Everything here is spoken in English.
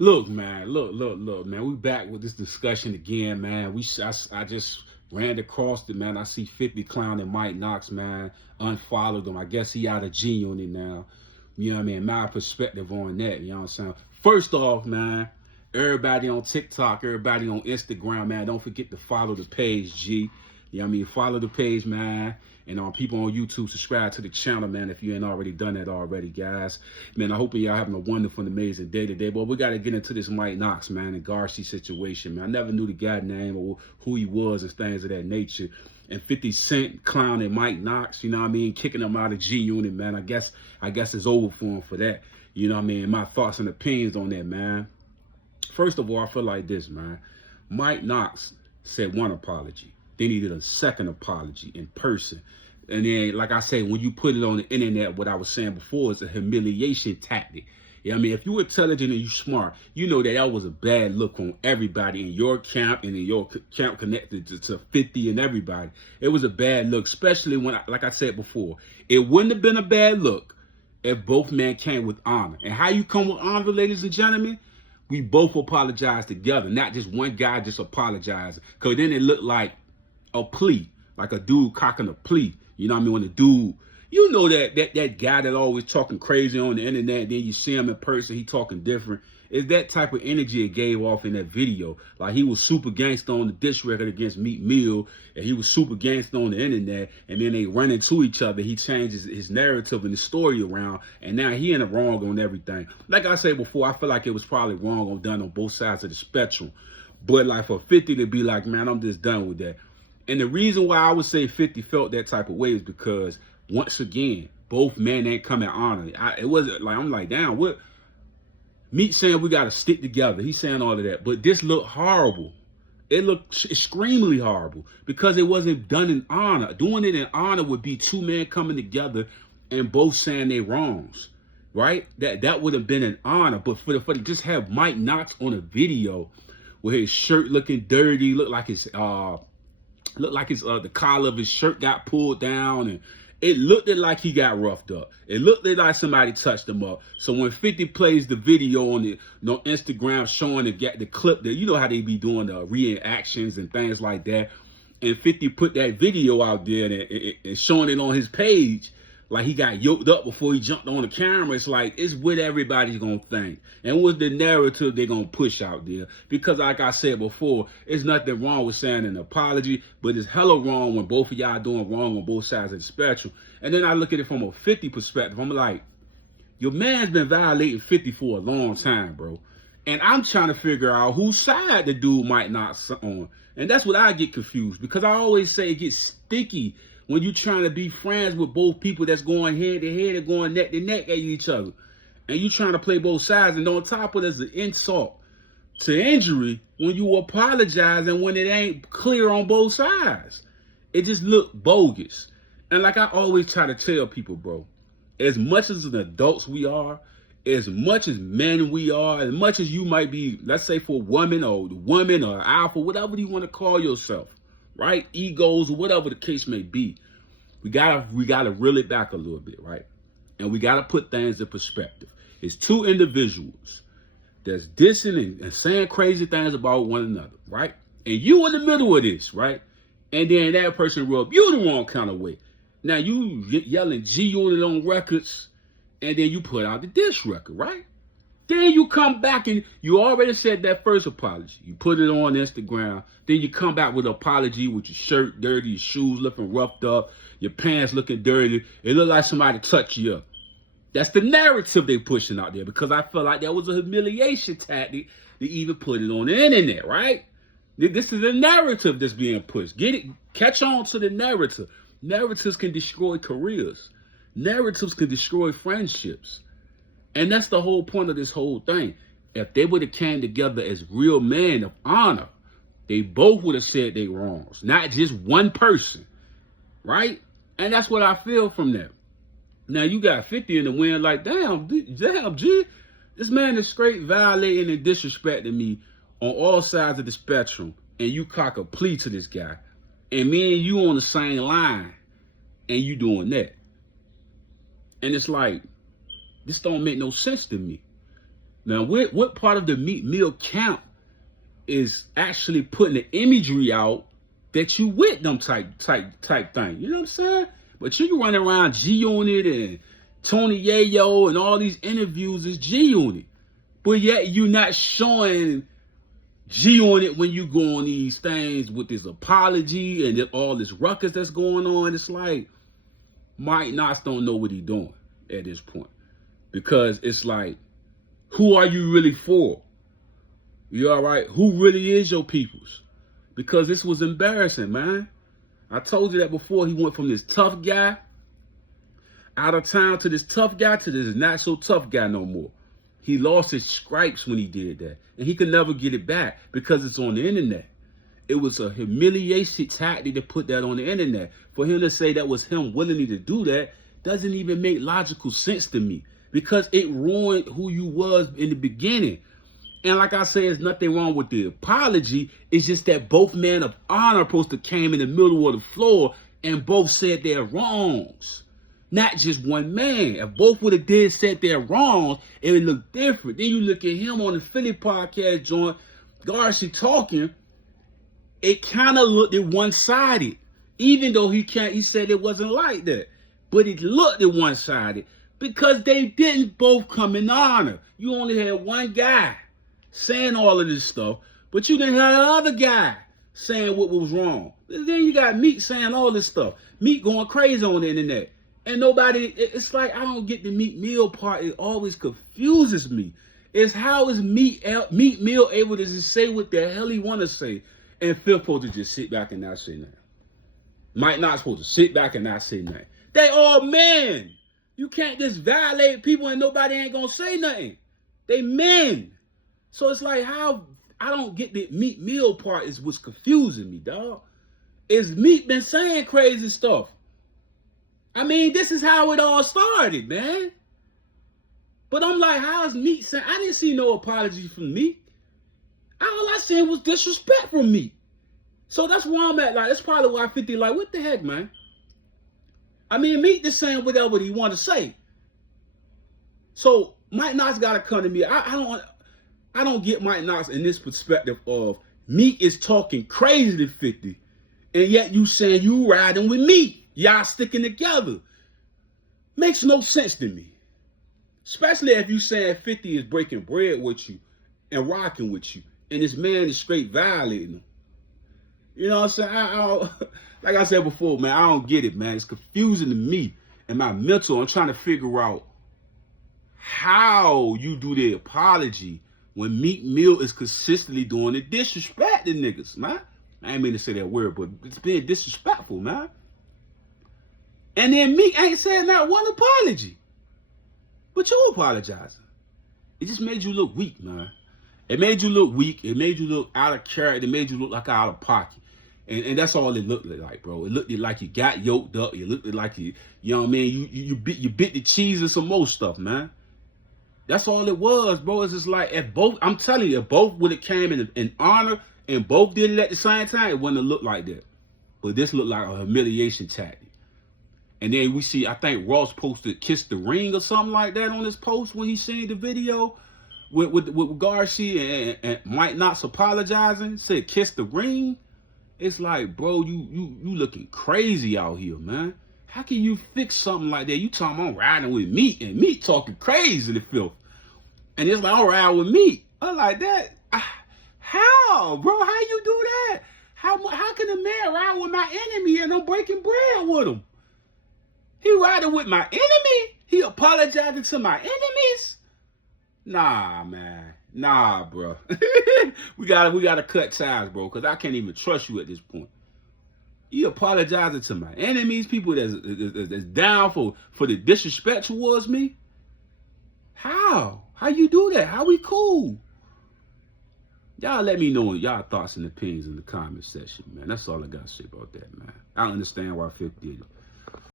Look, man. Look, man. We back with this discussion again, man. I just ran across it, man. I see 50 clowning Mike Knox, man. Unfollowed him. I guess he out of G Unit now. You know what I mean? My perspective on that. You know what I'm saying? First off, man. Everybody on TikTok, everybody on Instagram, man. Don't forget to follow the page, G. You know what I mean? Follow the page, man. And people on YouTube, subscribe to the channel, man, if you ain't already done that already, guys. Man, I hope y'all having a wonderful and amazing day today. But we got to get into this Mike Knox, man, and Garcia situation, man. I never knew the guy's name or who he was and things of that nature. And 50 Cent clowning Mike Knox, you know what I mean, kicking him out of G Unit, man. I guess it's over for him for that. You know what I mean? My thoughts and opinions on that, man. First of all, I feel like this, man. Mike Knox said one apology. Then he did a second apology in person. And then, like I said, when you put it on the internet, what I was saying before is a humiliation tactic. Yeah, I mean, if you're intelligent and you smart, you know that was a bad look on everybody in your camp and in your camp connected to 50 and everybody. It was a bad look, especially when, like I said before, it wouldn't have been a bad look if both men came with honor. And how you come with honor, ladies and gentlemen? We both apologize together, not just one guy just apologizing. Because then it looked like a plea, like a dude cocking a plea. You know what I mean? When the dude, you know that guy that always talking crazy on the internet, then you see him in person, he talking different. It's that type of energy it gave off in that video. Like he was super gangster on the diss record against Meek Mill, and he was super gangster on the internet, and then they run into each other. He changes his narrative and his story around, and now he in the wrong on everything. Like I said before, I feel like it was probably wrong on done on both sides of the spectrum. But like for 50 to be like, man, I'm just done with that. And the reason why I would say 50 felt that type of way is because, once again, both men ain't come at honor. It wasn't like, I'm like, damn, what? Meek saying we got to stick together. He's saying all of that. But this looked horrible. It looked extremely horrible because it wasn't done in honor. Doing it in honor would be two men coming together and both saying their wrongs, right? That would have been an honor. But for to just have Mike Knox on a video with his shirt looking dirty, looked like his the collar of his shirt got pulled down, and it looked like he got roughed up. It looked like somebody touched him up. So when 50 plays the video on Instagram showing the clip, that you know how they be doing the reactions and things like that, and 50 put that video out there and showing it on his page, like he got yoked up before he jumped on the camera. It's like, it's what everybody's gonna think, and what's the narrative they're gonna push out there. Because like I said before, it's nothing wrong with saying an apology, but it's hella wrong when both of y'all doing wrong on both sides of the spectrum. And then I look at it from a 50 perspective. I'm like, your man's been violating 50 for a long time, bro. And I'm trying to figure out whose side the dude might not on. And that's what I get confused, because I always say it gets sticky when you're trying to be friends with both people that's going head to head and going neck to neck at each other. And you trying to play both sides, and on top of it is an insult to injury when you apologize and when it ain't clear on both sides. It just look bogus. And like I always try to tell people, bro, as much as an adults we are, as much as men we are, as much as you might be, let's say for woman or alpha, whatever you want to call yourself, right? Egos or whatever the case may be. We gotta reel it back a little bit, right? And we gotta put things in perspective. It's two individuals that's dissing and saying crazy things about one another, right? And you in the middle of this, right? And then that person rub you the wrong kind of way. Now you yelling G Unit on records, and then you put out the diss record, right? Then you come back and you already said that first apology. You put it on Instagram. Then you come back with an apology with your shirt dirty, your shoes looking roughed up, your pants looking dirty. It looked like somebody touched you up. That's the narrative they pushing out there, because I felt like that was a humiliation tactic to even put it on the internet, right? This is a narrative that's being pushed. Get it? Catch on to the narrative. Narratives can destroy careers. Narratives can destroy friendships. And that's the whole point of this whole thing. If they would have came together as real men of honor, they both would have said they wrongs, not just one person, right? And that's what I feel from that. Now you got 50 in the wind, like, damn, G, this man is straight violating and disrespecting me on all sides of the spectrum, and you cock a plea to this guy, and me and you on the same line, and you doing that. And it's like, this don't make no sense to me. Now, what part of the Meek Mill camp is actually putting the imagery out that you with them type thing? You know what I'm saying? But you can run around G-Unit and Tony Yayo and all these interviews is G-Unit. But yet you're not showing G-Unit when you go on these things with this apology and all this ruckus that's going on. It's like Mike Knox don't know what he's doing at this point. Because it's like, who are you really for? You all right? Who really is your peoples? Because this was embarrassing, man. I told you that before. He went from this tough guy out of town to this tough guy to this not so tough guy no more. He lost his stripes when he did that. And he could never get it back because it's on the internet. It was a humiliation tactic to put that on the internet. For him to say that was him willingly to do that doesn't even make logical sense to me. Because it ruined who you was in the beginning. And like I say, there's nothing wrong with the apology. It's just that both men of honor supposed to came in the middle of the floor and both said their wrongs. Not just one man. If both would have said their wrongs, it would look different. Then you look at him on the Philly podcast joint, Garcia talking, it kind of looked at one-sided. Even though he said it wasn't like that. But it looked at one-sided. Because they didn't both come in honor. You only had one guy saying all of this stuff, but you didn't have the other guy saying what was wrong. Then you got Meek saying all this stuff. Meek going crazy on the internet. And nobody, it's like, I don't get the Meek Mill part. It always confuses me. It's how is Meek Mill able to just say what the hell he want to say and Phil supposed to just sit back and not say nothing. Mike not supposed to sit back and not say nothing. They all men. You can't just violate people and nobody ain't gonna say nothing. They men. So it's like how I don't get the Meek Mill part is what's confusing me, dog. Is Meek been saying crazy stuff? I mean, this is how it all started, man. But I'm like, how's Meek saying? I didn't see no apology from Meek. All I seen was disrespect from Meek. So that's where I'm at. Like, that's probably why 50 like, what the heck, man? I mean, Meek just saying whatever he want to say. So Mike Knox got to come to me. I don't get Mike Knox in this perspective of Meek is talking crazy to 50, and yet you saying you riding with Meek. Y'all sticking together. Makes no sense to me. Especially if you saying 50 is breaking bread with you and rocking with you, and this man is straight violating him. You know what I'm saying? I don't, like I said before, man, I don't get it, man. It's confusing to me and my mental. I'm trying to figure out how you do the apology when Meek Mill is consistently doing the disrespect to niggas, man. I ain't mean to say that word, but it's being disrespectful, man. And then Meek ain't said not one apology. But you apologizing. It just made you look weak, man. It made you look weak. It made you look out of character. It made you look like out of pocket. And that's all it looked like, bro. It looked like you got yoked up. It looked like you know what I mean? You bit the cheese and some more stuff, man. That's all it was, bro. It's just like, if both, I'm telling you, if both would have came in honor and both did it at the same time, it wouldn't have looked like that. But this looked like a humiliation tactic. And then we see, I think Ross posted Kiss the Ring or something like that on his post when he seen the video with Garcia and Mike Knox apologizing, said Kiss the Ring. It's like, bro, you looking crazy out here, man. How can you fix something like that? You talking about riding with Meek and Meek talking crazy to filth. And it's like, I'm riding with Meek. I'm like, that, how, bro? How you do that? How can a man ride with my enemy and I'm breaking bread with him? He riding with my enemy? He apologizing to my enemies? Nah, man. Nah, bro. we gotta cut ties, bro, because I can't even trust you at this point. You apologizing to my enemies, people that's down for the disrespect towards me? How? How you do that? How we cool? Y'all let me know y'all thoughts and opinions in the comment section, man. That's all I gotta say about that, man. I don't understand why 50 did it.